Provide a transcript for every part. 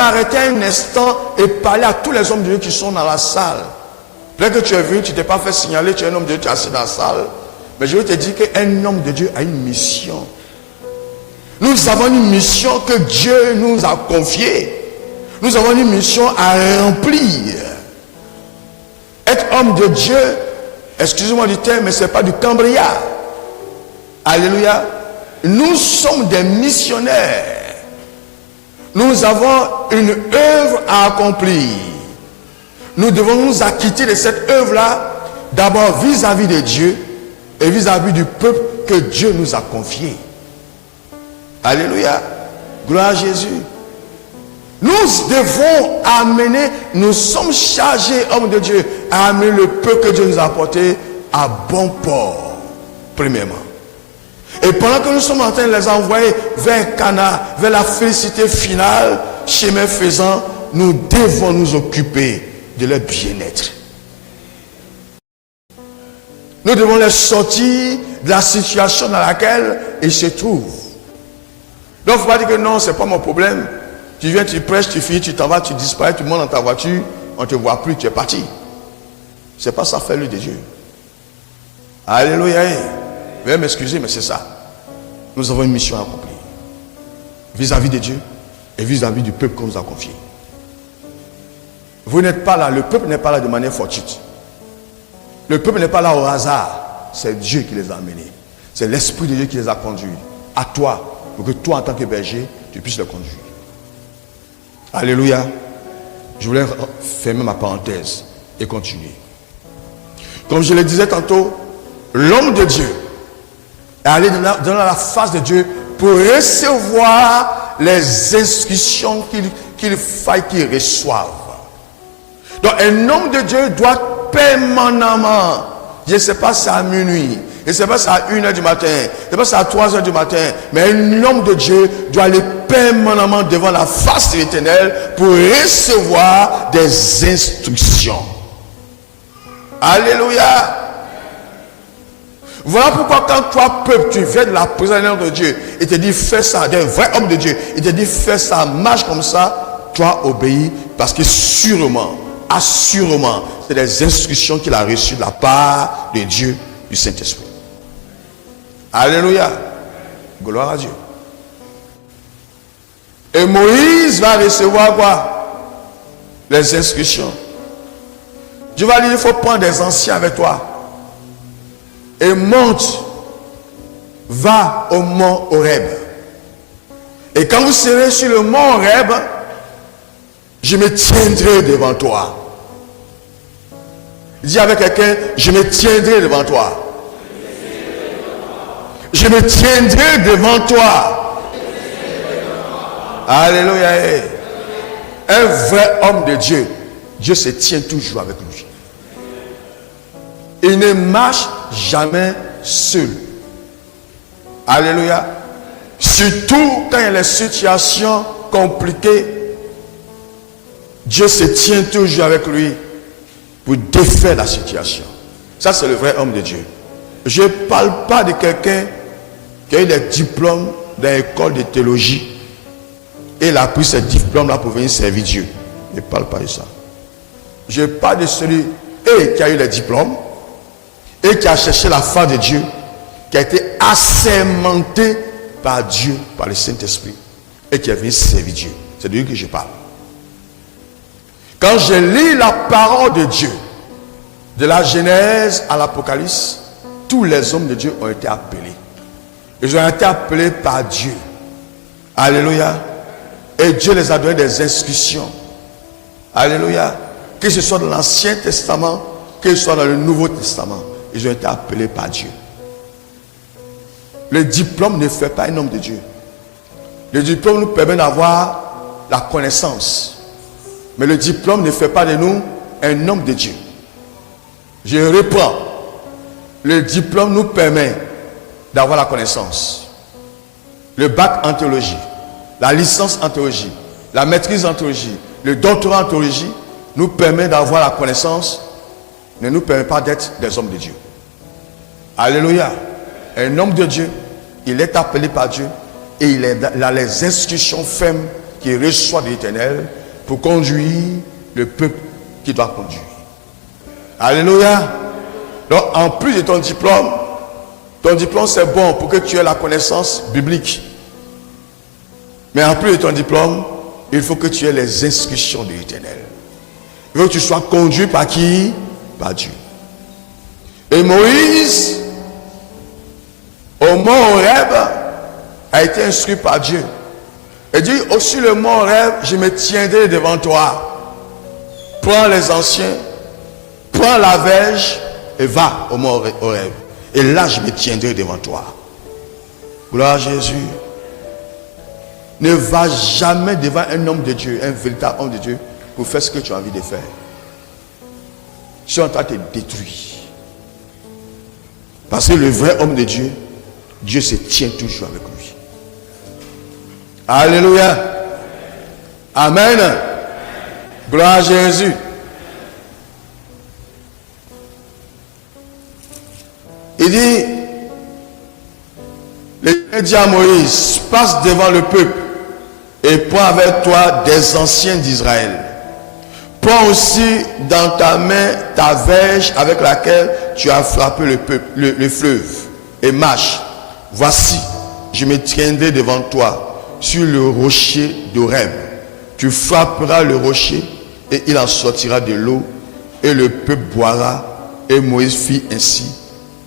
m'arrêter un instant et parler à tous les hommes de Dieu qui sont dans la salle. Peut-être que tu es venu, tu ne t'es pas fait signaler, tu es un homme de Dieu, tu es assis dans la salle. Mais je veux te dire qu'un homme de Dieu a une mission. Nous avons une mission que Dieu nous a confiée. Nous avons une mission à remplir. Être homme de Dieu, excusez-moi du terme, mais ce n'est pas du cambriat. Alléluia. Nous sommes des missionnaires. Nous avons une œuvre à accomplir. Nous devons nous acquitter de cette œuvre-là, d'abord vis-à-vis de Dieu et vis-à-vis du peuple que Dieu nous a confié. Alléluia. Gloire à Jésus. Nous devons amener, nous sommes chargés, hommes de Dieu, à amener le peuple que Dieu nous a apporté à bon port, premièrement. Et pendant que nous sommes en train de les envoyer vers Cana, vers la félicité finale, chemin faisant, nous devons nous occuper de leur bien-être. Nous devons les sortir de la situation dans laquelle ils se trouvent. Donc il ne faut pas dire que non, ce n'est pas mon problème. Tu viens, tu prêches, tu finis, tu t'en vas, tu disparais, tu montes dans ta voiture, on ne te voit plus, tu es parti. Ce n'est pas ça faire lui de Dieu. Alléluia. Veuillez m'excuser, mais c'est ça. Nous avons une mission à accomplir. Vis-à-vis de Dieu et vis-à-vis du peuple qu'on nous a confié. Vous n'êtes pas là, le peuple n'est pas là de manière fortuite. Le peuple n'est pas là au hasard. C'est Dieu qui les a amenés. C'est l'Esprit de Dieu qui les a conduits. À toi, pour que toi, en tant que berger, tu puisses les conduire. Alléluia. Je voulais fermer ma parenthèse et continuer. Comme je le disais tantôt, l'homme de Dieu est allé dans la face de Dieu pour recevoir les instructions qu'il faille qu'il reçoive. Donc un homme de Dieu doit permanemment, je ne sais pas si c'est à minuit, je ne sais pas si c'est à 1h du matin, je ne sais pas si c'est à 3h du matin, mais un homme de Dieu doit aller permanemment devant la face de l'Éternel pour recevoir des instructions. Alléluia. Voilà pourquoi quand toi, peuple, tu viens de la présence de Dieu et te dit fais ça, d'un vrai homme de Dieu, il te dit fais ça, marche comme ça, toi obéis parce que sûrement, assurément, c'est des instructions qu'il a reçues de la part de Dieu, du Saint-Esprit. Alléluia. Gloire à Dieu. Et Moïse va recevoir quoi? Les instructions. Dieu va dire, il faut prendre des anciens avec toi. Et monte, va au mont Horeb. Et quand vous serez sur le mont Horeb, je me tiendrai devant toi. Dis avec quelqu'un, je me tiendrai devant toi. Je me tiendrai devant toi. Alléluia. Un vrai homme de Dieu, Dieu se tient toujours avec lui. Il ne marche jamais seul. Alléluia. Surtout quand il y a les situations compliquées, Dieu se tient toujours avec lui pour défaire la situation. Ça, c'est le vrai homme de Dieu. Je ne parle pas de quelqu'un qui a eu des diplômes dans l'école de théologie et il a pris ces diplômes-là pour venir servir Dieu. Je ne parle pas de ça. Je parle de celui qui a eu les diplômes et qui a cherché la face de Dieu, qui a été assermenté par Dieu, par le Saint-Esprit, et qui est venu servir Dieu. C'est de lui que je parle. Quand je lis la parole de Dieu, de la Genèse à l'Apocalypse, tous les hommes de Dieu ont été appelés. Ils ont été appelés par Dieu. Alléluia. Et Dieu les a donné des instructions. Alléluia. Que ce soit dans l'Ancien Testament, que ce soit dans le Nouveau Testament, ils ont été appelés par Dieu. Le diplôme ne fait pas un homme de Dieu. Le diplôme nous permet d'avoir la connaissance. Mais le diplôme ne fait pas de nous un homme de Dieu. Je reprends. Le diplôme nous permet d'avoir la connaissance. Le bac en théologie, la licence en théologie, la maîtrise en théologie, le doctorat en théologie nous permet d'avoir la connaissance, ne nous permet pas d'être des hommes de Dieu. Alléluia. Un homme de Dieu, il est appelé par Dieu et il a les instructions fermes qui reçoit de l'Éternel pour conduire le peuple qui doit conduire. Alléluia. Donc, en plus de ton diplôme c'est bon pour que tu aies la connaissance biblique. Mais en plus de ton diplôme, il faut que tu aies les instructions de l'Éternel. Il faut que tu sois conduit par qui? Par Dieu. Et Moïse, au mont Horeb, a été instruit par Dieu. Il dit, aussi le mont Horeb, je me tiendrai devant toi. Prends les anciens, prends la verge et va au mont Horeb. Et là, je me tiendrai devant toi. Gloire à Jésus. Ne va jamais devant un homme de Dieu, un véritable homme de Dieu, pour faire ce que tu as envie de faire. Si on t'a te détruit. Parce que le vrai homme de Dieu, Dieu se tient toujours avec lui. Alléluia. Amen. Gloire à Jésus. Il dit, l'Éternel dit à Moïse, passe devant le peuple et prends avec toi des anciens d'Israël. Prends aussi dans ta main ta verge avec laquelle tu as frappé le peuple, le fleuve, et marche. Voici, je me tiendrai devant toi sur le rocher d'Horeb. Tu frapperas le rocher et il en sortira de l'eau et le peuple boira. Et Moïse fit ainsi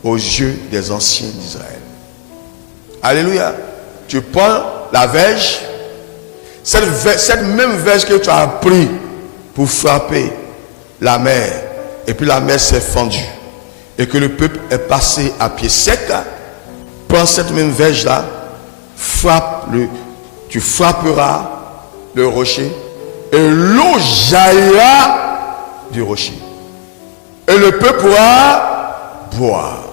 aux yeux des anciens d'Israël. Alléluia. Tu prends la verge, cette même verge que tu as pris pour frapper la mer, et puis la mer s'est fendue, et que le peuple est passé à pied sec. Prends cette même verge là, tu frapperas le rocher, et l'eau jaillira du rocher, et le peuple pourra boire.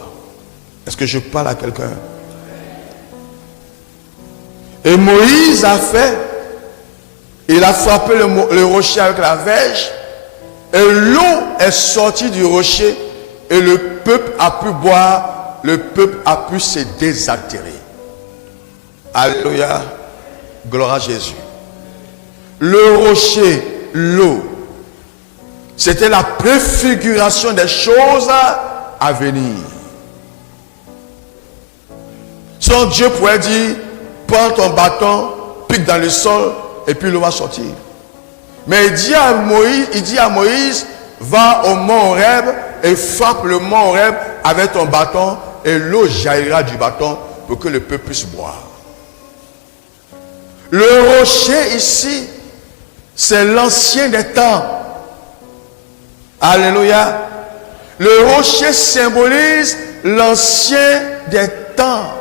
Est-ce que je parle à quelqu'un? Et Moïse a fait, il a frappé le rocher avec la verge, et l'eau est sortie du rocher, et le peuple a pu boire, le peuple a pu se désaltérer. Alléluia. Gloire à Jésus. Le rocher, l'eau, c'était la préfiguration des choses à venir. Son Dieu pourrait dire, prends ton bâton, pique dans le sol, et puis l'eau va sortir. Mais il dit à Moïse, va au mont Horeb et frappe le mont Horeb avec ton bâton, et l'eau jaillira du bâton pour que le peuple puisse boire. Le rocher ici, c'est l'ancien des temps. Alléluia. Le rocher symbolise l'ancien des temps.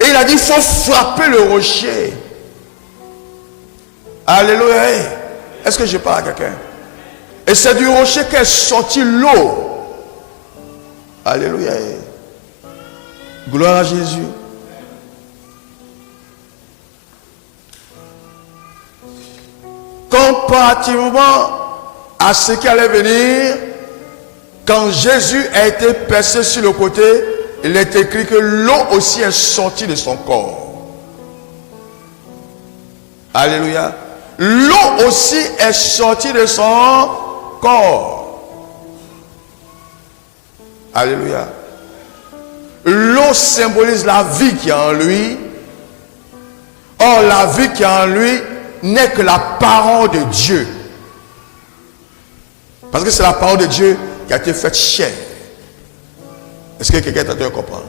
Et il a dit, il faut frapper le rocher. Alléluia. Est-ce que je parle à quelqu'un? Et c'est du rocher qu'est sortie l'eau. Alléluia. Gloire à Jésus. Comparativement à ce qui allait venir, quand Jésus a été percé sur le côté, il est écrit que l'eau aussi est sortie de son corps. Alléluia. L'eau aussi est sortie de son corps. Alléluia. L'eau symbolise la vie qui est en lui. Or, la vie qui est en lui n'est que la parole de Dieu. Parce que c'est la parole de Dieu qui a été faite chair. Est-ce que quelqu'un t'a comprendre?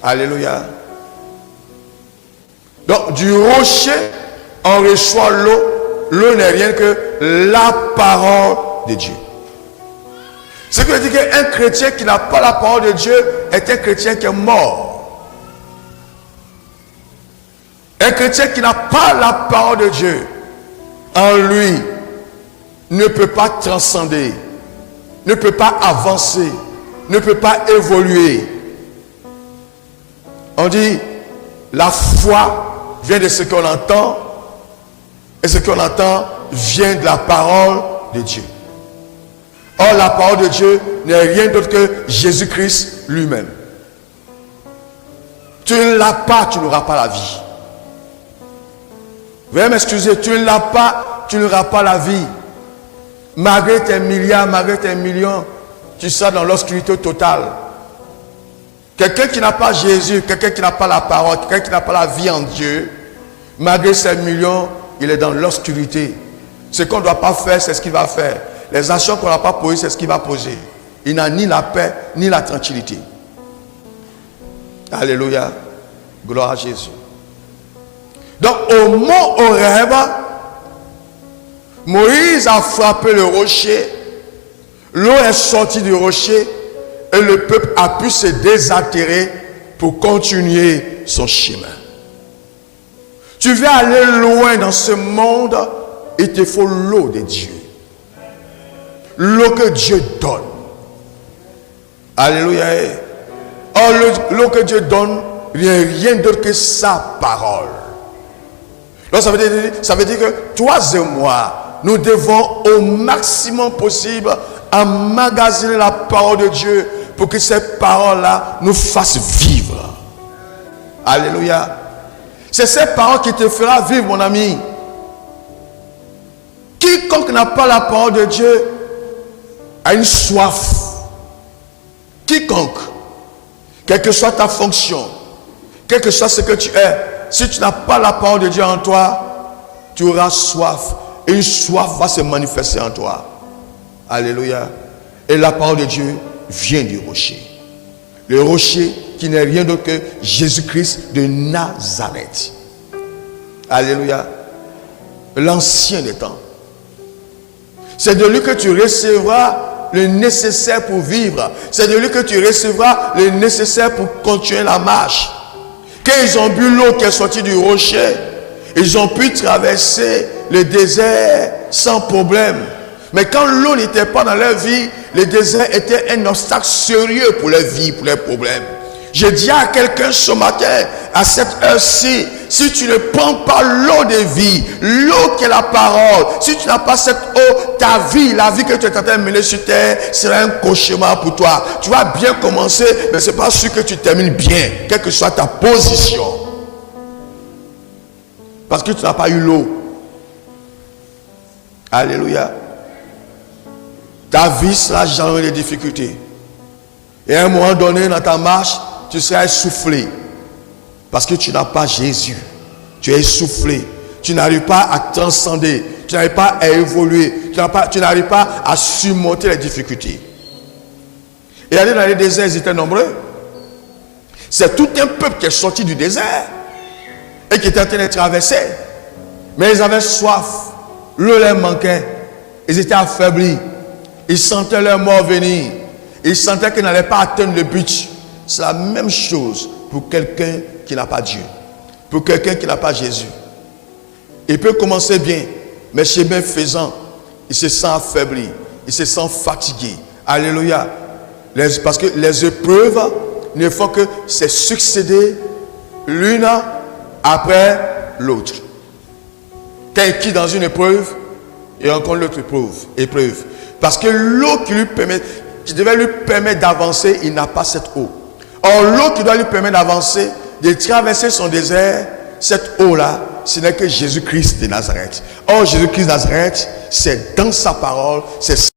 Alléluia. Donc, du rocher, on reçoit l'eau. L'eau n'est rien que la parole de Dieu. Ce qui veut dire qu'un chrétien qui n'a pas la parole de Dieu est un chrétien qui est mort. Un chrétien qui n'a pas la parole de Dieu en lui ne peut pas transcender, ne peut pas avancer, ne peut pas évoluer. On dit, la foi vient de ce qu'on entend, et ce qu'on entend vient de la parole de Dieu. Or, la parole de Dieu n'est rien d'autre que Jésus-Christ lui-même. Tu ne l'as pas, tu n'auras pas la vie. Veuillez m'excuser, tu n'auras pas la vie. Malgré tes milliards, malgré tes millions, tu seras dans l'obscurité totale. Quelqu'un qui n'a pas Jésus, quelqu'un qui n'a pas la parole, quelqu'un qui n'a pas la vie en Dieu, malgré ses millions, il est dans l'obscurité. Ce qu'on ne doit pas faire, c'est ce qu'il va faire. Les actions qu'on n'a pas posées, c'est ce qu'il va poser. Il n'a ni la paix, ni la tranquillité. Alléluia. Gloire à Jésus. Donc, au mont Horeb, Moïse a frappé le rocher. L'eau est sortie du rocher et le peuple a pu se désaltérer pour continuer son chemin. Tu veux aller loin dans ce monde, il te faut l'eau de Dieu. L'eau que Dieu donne. Alléluia. Or, l'eau que Dieu donne, il n'y a rien d'autre que sa parole. Donc, ça veut dire que toi et moi, nous devons au maximum possible emmagasiner la parole de Dieu pour que cette parole-là nous fasse vivre. Alléluia. C'est cette parole qui te fera vivre, mon ami. Quiconque n'a pas la parole de Dieu a une soif. Quiconque, quelle que soit ta fonction, quel que soit ce que tu es, si tu n'as pas la parole de Dieu en toi, tu auras soif. Et une soif va se manifester en toi. Alléluia. Et la parole de Dieu vient du rocher. Le rocher qui n'est rien d'autre que Jésus-Christ de Nazareth. Alléluia. L'ancien des temps. C'est de lui que tu recevras le nécessaire pour vivre. C'est de lui que tu recevras le nécessaire pour continuer la marche. Quand ils ont bu l'eau qui est sortie du rocher, ils ont pu traverser le désert sans problème. Mais quand l'eau n'était pas dans leur vie, le désert était un obstacle sérieux pour leur vie, pour leurs problèmes. Je dis à quelqu'un ce matin, à cette heure-ci, si tu ne prends pas l'eau de vie, l'eau qui est la parole, si tu n'as pas cette eau, ta vie, la vie que tu es en train de mener sur terre, sera un cauchemar pour toi. Tu vas bien commencer, mais ce n'est pas sûr que tu termines bien, quelle que soit ta position. Parce que tu n'as pas eu l'eau. Alléluia. Ta vie sera jamais de difficultés. Et à un moment donné, dans ta marche, tu seras essoufflé. Parce que tu n'as pas Jésus. Tu es essoufflé. Tu n'arrives pas à transcender. Tu n'arrives pas à évoluer. Tu n'arrives pas à surmonter les difficultés. Et aller dans les déserts, ils étaient nombreux. C'est tout un peuple qui est sorti du désert et qui était en train de traverser. Mais ils avaient soif. L'eau leur manquait. Ils étaient affaiblis. Ils sentaient leur mort venir. Ils sentaient qu'ils n'allaient pas atteindre le but. C'est la même chose pour quelqu'un qui n'a pas Dieu. Pour quelqu'un qui n'a pas Jésus. Il peut commencer bien, mais chemin faisant, il se sent affaibli. Il se sent fatigué. Alléluia. Parce que les épreuves ne font que se succéder l'une après l'autre. Quand il quitte dans une épreuve, et encore l'autre épreuve. Parce que l'eau qui devait lui permettre d'avancer, il n'a pas cette eau. Or, l'eau qui doit lui permettre d'avancer, de traverser son désert, cette eau-là, ce n'est que Jésus-Christ de Nazareth. Or, Jésus-Christ de Nazareth, c'est dans sa parole, c'est